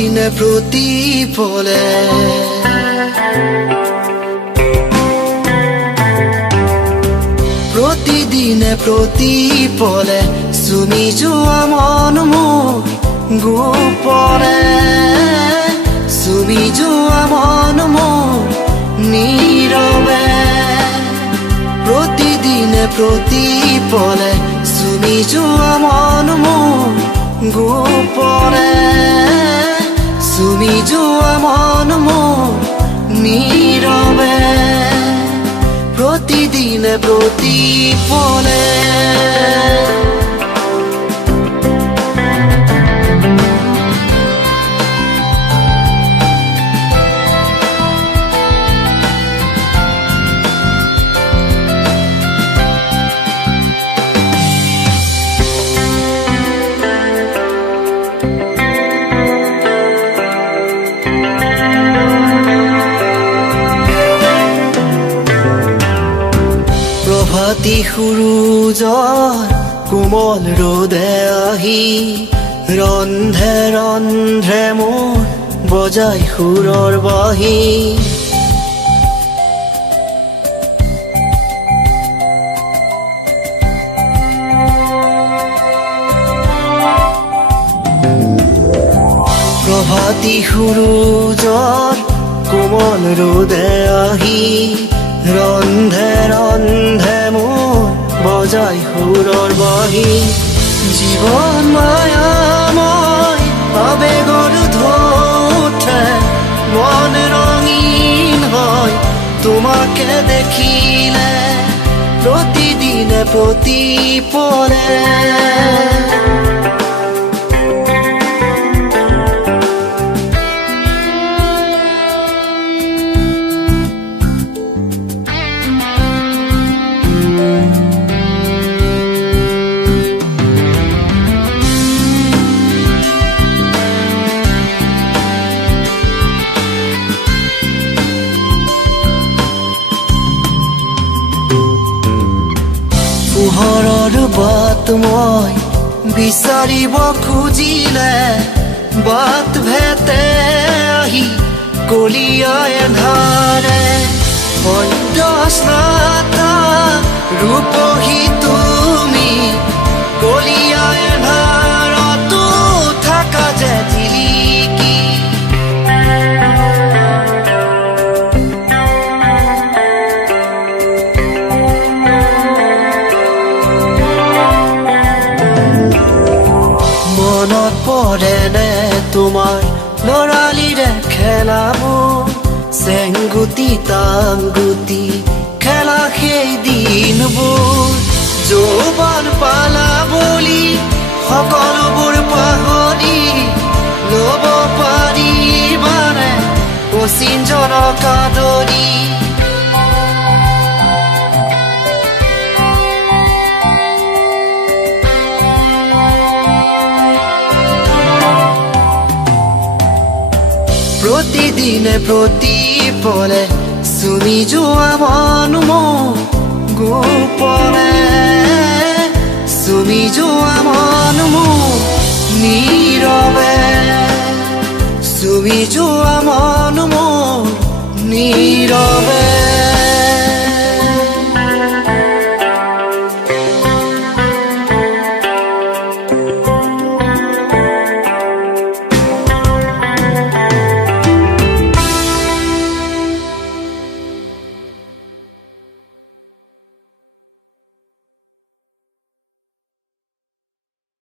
প্ৰতিপলে প্ৰতিদিনে প্ৰতিপলে চুমি যোৱা মন মোৰ গোপনে চুমি যোৱা মন মোৰ নীৰৱে প্ৰতিদিনে প্ৰতিপলে চুমি যোৱা মন মোৰ গোপনে চুমি যোৱা মন মোৰ নীৰৱে প্ৰতিদিনে প্ৰতিপলে প্ৰভাতী সূৰুজৰ কোমল ৰ'দে আহি ৰন্ধে ৰন্ধে মোৰ বজাই সুৰৰ বাঁহী প্ৰভাতী সূৰুজৰ কোমল ৰ'দে আহি ৰন্ধে ৰন্ধে মোৰ বজাই সুৰৰ বাঁহী জীৱন মায়াময় আবেগৰ ঢৌতে মন ৰঙীন হয় তোমাকে দেখিলে প্ৰতিদিনে প্ৰতিপলে পোহৰৰ বাট মই বিচাৰিব খুজিলে বাট ভেটে আহি কলিয়াই এন্ধাৰে সত্য স্নাতা ৰূপহী তুমি কলিয়াই এন্ধাৰতো থাকা যে জিলিকি মনত পৰেনে তোমাৰ লৰালিৰে খেলাবোৰ চেংগুটি টাংগুটি খেলা সেই দিনবোৰ যৌৱন পালা বুলি সকলোবোৰ পাহৰি ল'ব পাৰিবানে অচিনজনক আদৰি প্ৰতিদিনে প্ৰতিপলে চুমি যোৱা মন মোৰ গোপনে চুমি যোৱা মন মোৰ নীৰৱে চুমি যোৱা মন মোৰ নীৰৱে